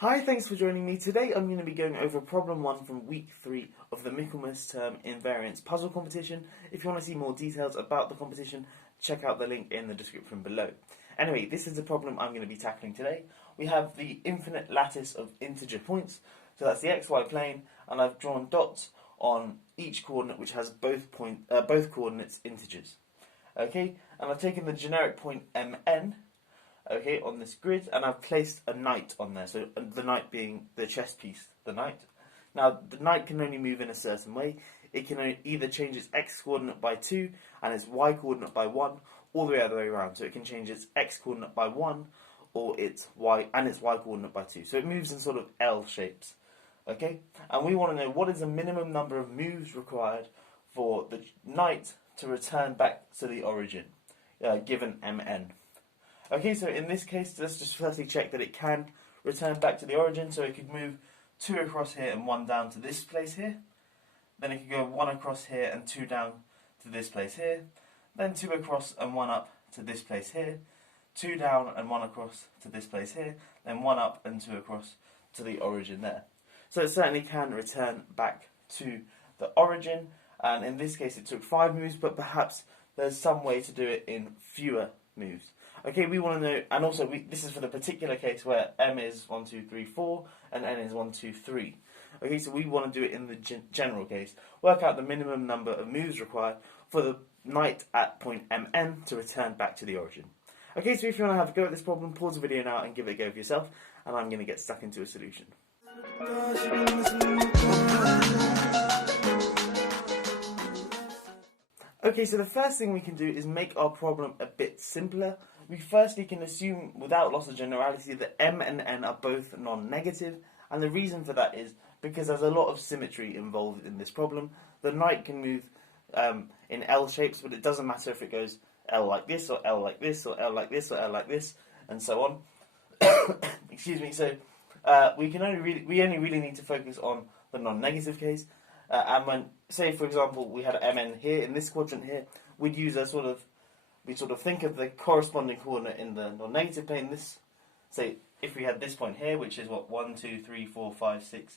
Hi, thanks for joining me. Today I'm going to be going over problem 1 from week 3 of the Michaelmas term Invariants puzzle competition. If you want to see more details about the competition, check out the link in the description below. Anyway, this is the problem I'm going to be tackling today. We have the infinite lattice of integer points, so that's the xy plane, and I've drawn dots on each coordinate which has both coordinates integers. Okay, and I've taken the generic point mn, okay, on this grid, and I've placed a knight on there, so the knight being the chess piece, the knight. Now, the knight can only move in a certain way. It can either change its x coordinate by 2 and its y coordinate by 1, or the other way around. So it can change its x coordinate by 1 or its y coordinate by 2. So it moves in sort of L shapes. Okay? And we want to know what is the minimum number of moves required for the knight to return back to the origin, given mn. Okay, so in this case, let's just firstly check that it can return back to the origin. So it could move 2 across here and 1 down to this place here. Then it could go 1 across here and 2 down to this place here. Then 2 across and 1 up to this place here. 2 down and 1 across to this place here. Then 1 up and 2 across to the origin there. So it certainly can return back to the origin. And in this case, it took 5 moves, but perhaps there's some way to do it in fewer moves. Okay, we want to know, and also this is for the particular case where m is 1, 2, 3, 4, and n is 1, 2, 3. Okay, so we want to do it in the general case. Work out the minimum number of moves required for the knight at point mn to return back to the origin. Okay, so if you want to have a go at this problem, pause the video now and give it a go for yourself, and I'm going to get stuck into a solution. Okay, so the first thing we can do is make our problem a bit simpler. We firstly can assume, without loss of generality, that m and n are both non-negative, and the reason for that is because there's a lot of symmetry involved in this problem. The knight can move in L shapes, but it doesn't matter if it goes L like this, or L like this, or L like this, or L like this, and so on. Excuse me. So we only really need to focus on the non-negative case. And when, say for example, we had mn here in this quadrant here, we'd use we think of the corresponding coordinate in the non-negative plane. Say if we had this point here, which is what 1, 2, 3, 4, 5, 6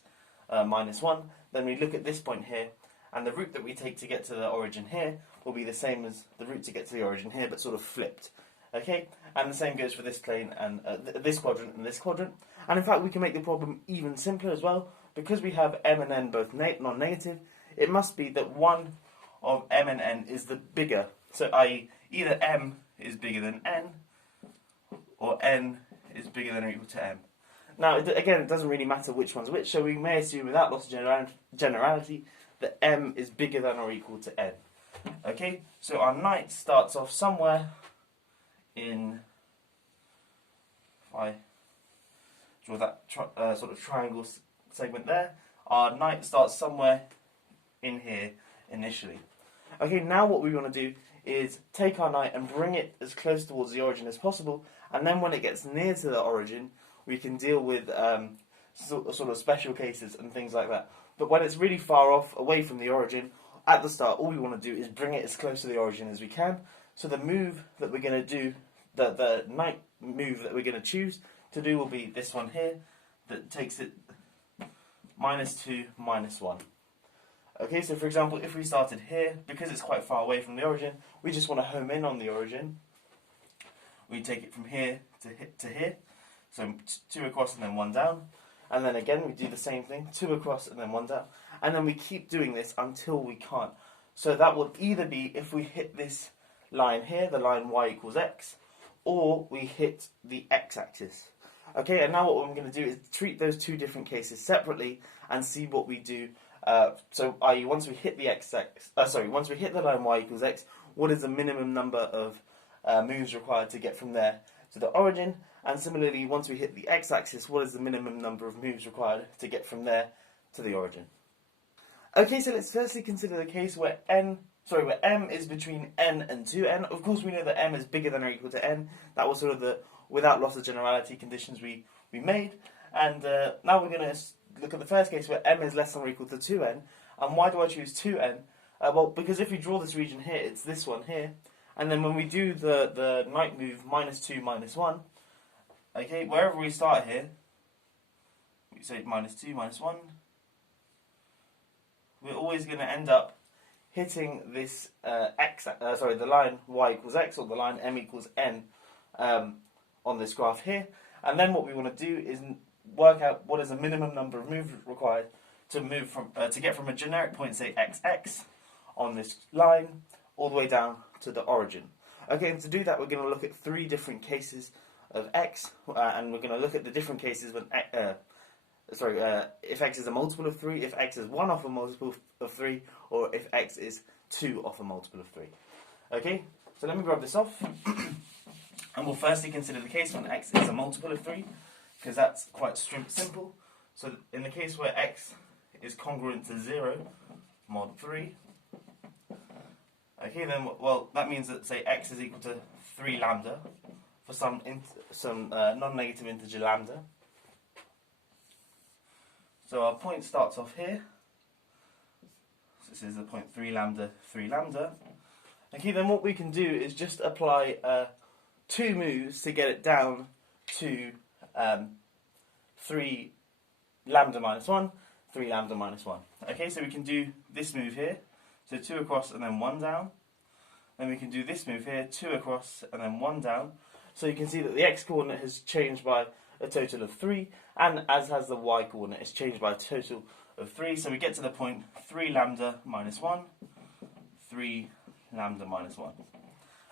minus 1, then we look at this point here, and the route that we take to get to the origin here will be the same as the route to get to the origin here, but sort of flipped. Okay, and the same goes for this plane and this quadrant and this quadrant. And in fact, we can make the problem even simpler as well. Because we have m and n both non-negative, it must be that one of m and n is the bigger. So i.e. either m is bigger than n, or n is bigger than or equal to m. Now, again, it doesn't really matter which one's which, so we may assume without loss of generality that m is bigger than or equal to n. Okay, so our knight starts off somewhere in, if I draw that sort of triangle segment there, our knight starts somewhere in here initially. Okay, now what we want to do is take our knight and bring it as close towards the origin as possible, and then when it gets near to the origin, we can deal with sort of special cases and things like that. But when it's really far off, away from the origin, at the start, all we want to do is bring it as close to the origin as we can. So the move that we're going to do, the knight move that we're going to choose to do will be this one here, that takes it -2, -1. Okay, so for example, if we started here, because it's quite far away from the origin, we just want to home in on the origin. We take it from here to here, so 2 across and then 1 down. And then again, we do the same thing, 2 across and then 1 down. And then we keep doing this until we can't. So that will either be if we hit this line here, the line y equals x, or we hit the x-axis. Okay, and now what I'm going to do is treat those two different cases separately and see what we do. So, i.e., once we hit the once we hit the line y equals x, what is the minimum number of moves required to get from there to the origin? And similarly, once we hit the x-axis, what is the minimum number of moves required to get from there to the origin? Okay, so let's firstly consider the case where m is between n and 2n. Of course, we know that m is bigger than or equal to n. That was sort of the without loss of generality conditions we made. And now we're going to look at the first case where m is less than or equal to 2n. And why do I choose 2n? Well, because if we draw this region here, it's this one here. And then when we do the knight move -2, -1, okay, wherever we start here, say minus 2, minus 1, we're always going to end up hitting this the line y equals x, or the line m equals n on this graph here. And then what we want to do is work out what is the minimum number of moves required to move from to get from a generic point, say xx, on this line all the way down to the origin. Okay, and to do that, we're going to look at 3 different cases of x, and we're going to look at the different cases when if x is a multiple of 3, if x is 1 off a multiple of 3, or if x is 2 off a multiple of 3. Okay, so let me grab this off, and we'll firstly consider the case when x is a multiple of 3, because that's quite simple. So in the case where x is congruent to 0 mod 3, okay, then well that means that, say, x is equal to 3 lambda for some non-negative integer lambda. So our point starts off here. So this is the point 3 lambda, 3 lambda. Okay, then what we can do is just apply 2 moves to get it down to 3 lambda minus 1, 3 lambda minus 1. Okay, so we can do this move here. So 2 across and then 1 down. Then we can do this move here, 2 across and then 1 down. So you can see that the x-coordinate has changed by a total of 3, and as has the y-coordinate, it's changed by a total of 3. So we get to the point 3 lambda minus 1, 3 lambda minus 1.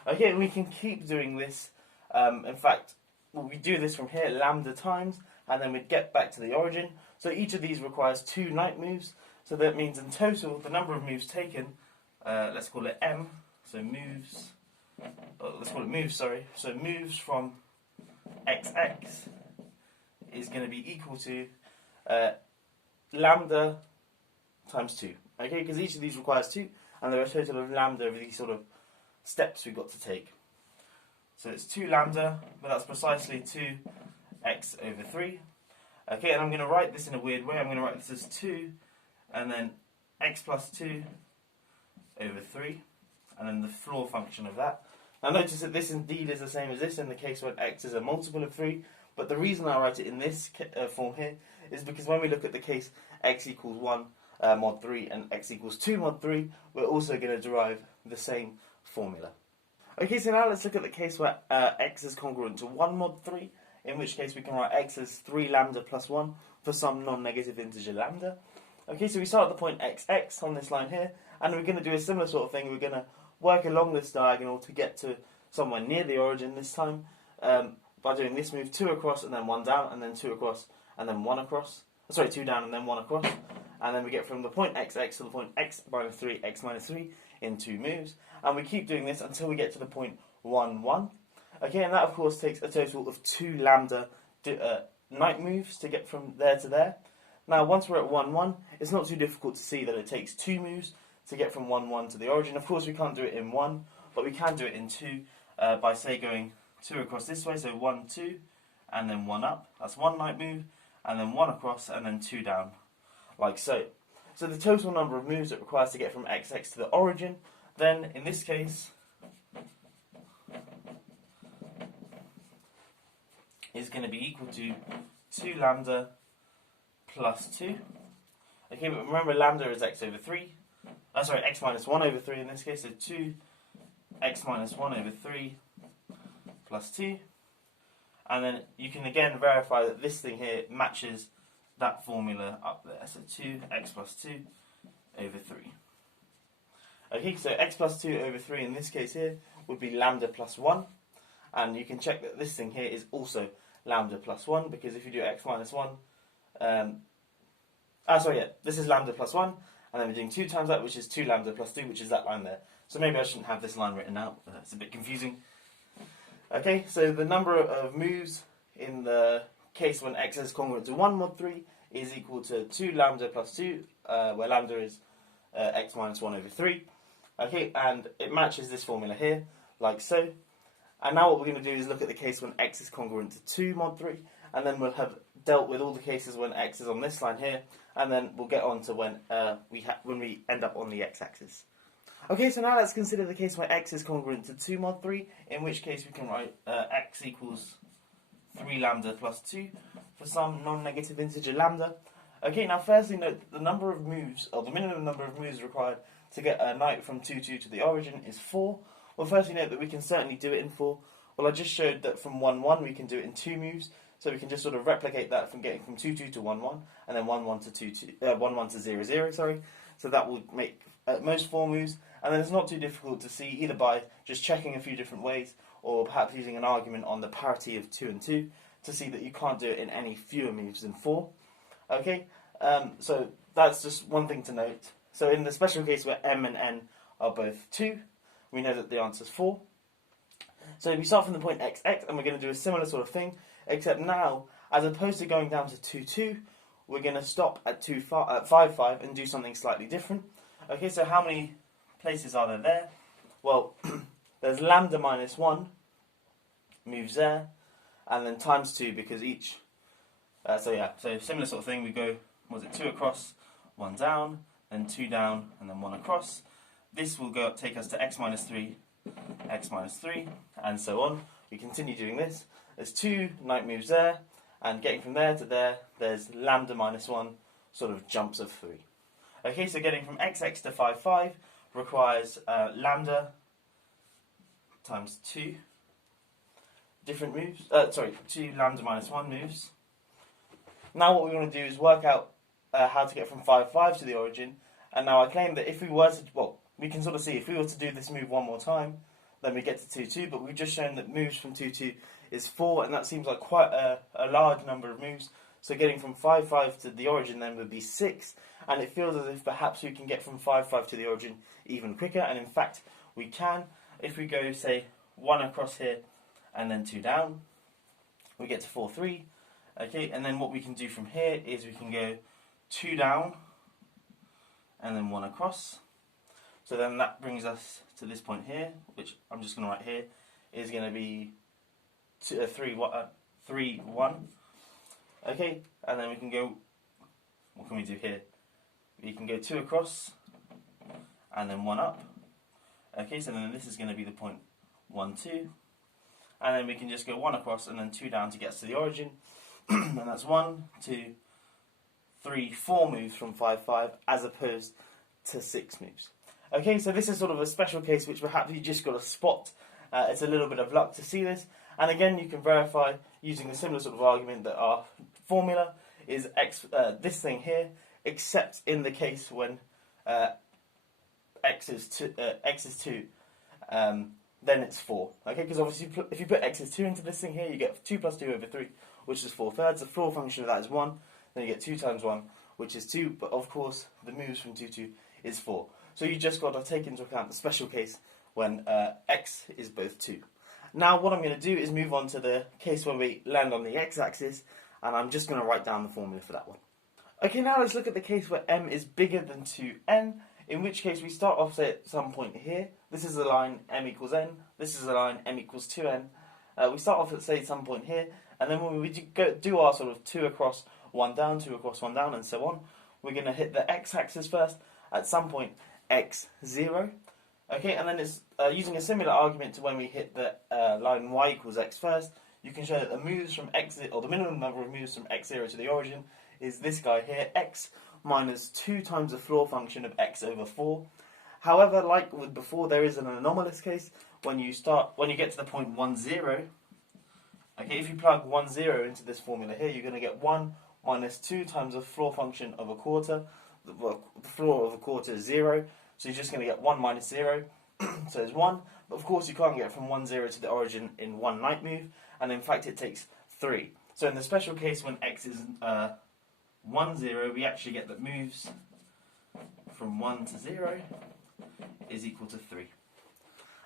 Okay, and we can keep doing this. In fact, we do this from here, lambda times, and then we'd get back to the origin. So each of these requires 2 night moves. So that means in total, the number of moves taken, let's call it m, so moves, let's call it moves, sorry. So moves from xx is going to be equal to lambda times 2. Okay, because each of these requires 2, and there are a total of lambda over these sort of steps we've got to take. So it's 2 lambda, but that's precisely 2x over 3. Okay, and I'm going to write this in a weird way. I'm going to write this as 2, and then x plus 2 over 3, and then the floor function of that. Now notice that this indeed is the same as this in the case when x is a multiple of 3, but the reason I write it in this form here is because when we look at the case x equals 1 mod 3 and x equals 2 mod 3, we're also going to derive the same formula. Okay, so now let's look at the case where x is congruent to 1 mod 3, in which case we can write x as 3 lambda plus 1 for some non-negative integer lambda. Okay, so we start at the point xx on this line here, and we're going to do a similar sort of thing. We're going to work along this diagonal to get to somewhere near the origin this time, by doing this move, 2 across and then 1 down, and then 2 across and then 1 across. Sorry, 2 down and then 1 across. And then we get from the point xx to the point x minus 3 in 2 moves. And we keep doing this until we get to the point 1, 1. Okay, and that of course takes a total of 2 lambda night moves to get from there to there. Now once we're at 1, 1, it's not too difficult to see that it takes 2 moves to get from 1, 1 to the origin. Of course we can't do it in 1, but we can do it in 2 by, say, going 2 across this way, so 1, 2, and then 1 up. That's 1 night move, and then 1 across, and then 2 down, like so. So the total number of moves it requires to get from xx to the origin, then in this case, is going to be equal to 2 lambda plus 2. Okay, but remember lambda is x over 3. Sorry, x minus 1 over 3 in this case, so 2 x minus 1 over 3 plus 2. And then you can again verify that this thing here matches that formula up there. So 2x plus 2 over 3. Okay, so x plus 2 over 3 in this case here would be lambda plus 1. And you can check that this thing here is also lambda plus 1, because if you do x minus 1, this is lambda plus 1, and then we're doing 2 times that, which is 2 lambda plus 2, which is that line there. So maybe I shouldn't have this line written out, it's a bit confusing. Okay, so the number of moves in the case when x is congruent to 1 mod 3 is equal to 2 lambda plus 2, where lambda is x minus 1 over 3. Okay, and it matches this formula here, like so. And now what we're going to do is look at the case when x is congruent to 2 mod 3, and then we'll have dealt with all the cases when x is on this line here, and then we'll get on to when we end up on the x-axis. Okay, so now let's consider the case where x is congruent to 2 mod 3, in which case we can write x equals 3 lambda plus 2 for some non-negative integer lambda. Okay, now firstly note the number of moves, or the minimum number of moves required to get a knight from 2-2 to the origin is 4. Well, firstly note that we can certainly do it in 4. Well, I just showed that from 1-1 we can do it in 2 moves, so we can just sort of replicate that from getting from 2-2 to 1-1, and then 1-1 to 2-2, 1-1 to 0-0, sorry. So that will make at most 4 moves, and then it's not too difficult to see either by just checking a few different ways, or perhaps using an argument on the parity of 2 and 2 to see that you can't do it in any fewer moves than 4. Okay, so that's just one thing to note. So in the special case where m and n are both 2, we know that the answer is 4. So we start from the point xx, and we're going to do a similar sort of thing, except now, as opposed to going down to 2-2, we're going to stop at 5-5 and do something slightly different. Okay, so how many places are there? Well, there's lambda minus 1 moves there, and then times 2 because each. So similar sort of thing. We go, was it 2 across, 1 down, then 2 down, and then 1 across. This will take us to x minus 3, and so on. We continue doing this. There's 2 knight moves there, and getting from there to there, there's lambda minus 1 sort of jumps of 3. Okay, so getting from xx to 5-5 requires lambda times 2 different moves. 2 lambda minus 1 moves. Now what we want to do is work out how to get from 5-5 to the origin. And now I claim that if we were to, we can sort of see if we were to do this move one more time, then we get to 2-2. But we've just shown that moves from 2-2 is 4, and that seems like quite a large number of moves. So getting from 5-5 to the origin then would be 6, and it feels as if perhaps we can get from 5-5 to the origin even quicker, and in fact we can. If we go, say, 1 across here and then 2 down, we get to 4-3. Okay, and then what we can do from here is we can go 2 down and then 1 across. So then that brings us to this point here, which I'm just going to write here, is going to be 3-1. Okay, and then we can go, what can we do here? We can go 2 across and then 1 up. Okay, so then this is going to be the point 1-2. And then we can just go 1 across and then 2 down to get us to the origin. And that's 1, 2, 3, 4 moves from 5-5 as opposed to 6 moves. Okay, so this is sort of a special case which perhaps you just got to spot. It's a little bit of luck to see this. And again, you can verify using a similar sort of argument that our formula is x, this thing here, except in the case when x is 2, then it's 4. Okay, because obviously if you put x is 2 into this thing here, you get 2 plus 2 over 3, which is 4/3. The floor function of that is 1. Then you get 2 times 1, which is 2. But of course, the moves from 2-2 is 4. So you just got to take into account the special case when x is both 2. Now what I'm going to do is move on to the case where we land on the x-axis, and I'm just going to write down the formula for that one. Okay, now let's look at the case where m is bigger than 2n, in which case we start off, say, at some point here. This is the line m equals n, this is the line m equals 2n. We start off at, say, some point here, and then when we do our sort of 2 across, 1 down, 2 across, 1 down, and so on, we're going to hit the x-axis first at some point x0. Okay, and then it's using a similar argument to when we hit the line y equals x first. You can show that the moves from x, or the minimum number of moves from x0 to the origin is this guy here, x minus 2 times the floor function of x over 4. However, like with before, there is an anomalous case when you get to the point 1, 0. Okay, if you plug 1, 0 into this formula here, you're going to get 1 minus 2 times the floor function of a quarter. The floor of a quarter is 0. So you're just going to get 1 minus 0, so it's 1. But of course you can't get from 1, 0 to the origin in one knight move, and in fact it takes 3. So in the special case when x is 1, 0, we actually get that moves from 1 to 0 is equal to 3.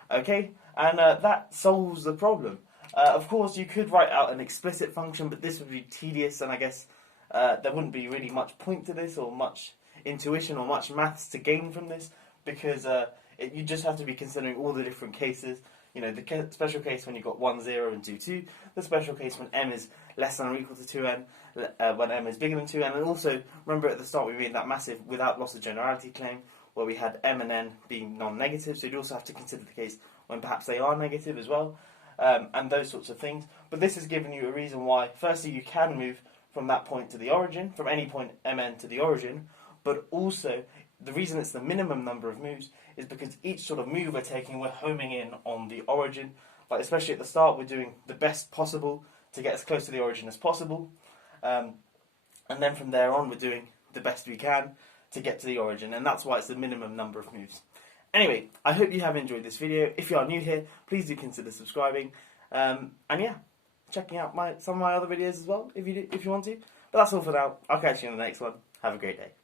Okay, and that solves the problem. Of course you could write out an explicit function, but this would be tedious, and I guess there wouldn't be really much point to this, or much intuition or much maths to gain from this, because you just have to be considering all the different cases. You know, the special case when you've got 1, 0 and 2, 2, the special case when m is less than or equal to 2n, when m is bigger than 2n, and also, remember at the start we made that massive without loss of generality claim, where we had m and n being non-negative, so you'd also have to consider the case when perhaps they are negative as well. and those sorts of things. But this has given you a reason why, firstly, you can move from that point to the origin, from any point mn to the origin, but also the reason it's the minimum number of moves is because each sort of move we're taking, we're homing in on the origin. Like especially at the start, we're doing the best possible to get as close to the origin as possible, and then from there on, we're doing the best we can to get to the origin, and that's why it's the minimum number of moves. Anyway, I hope you have enjoyed this video. If you are new here, please do consider subscribing, and yeah, checking out some of my other videos as well if you want to. But that's all for now. I'll catch you in the next one. Have a great day.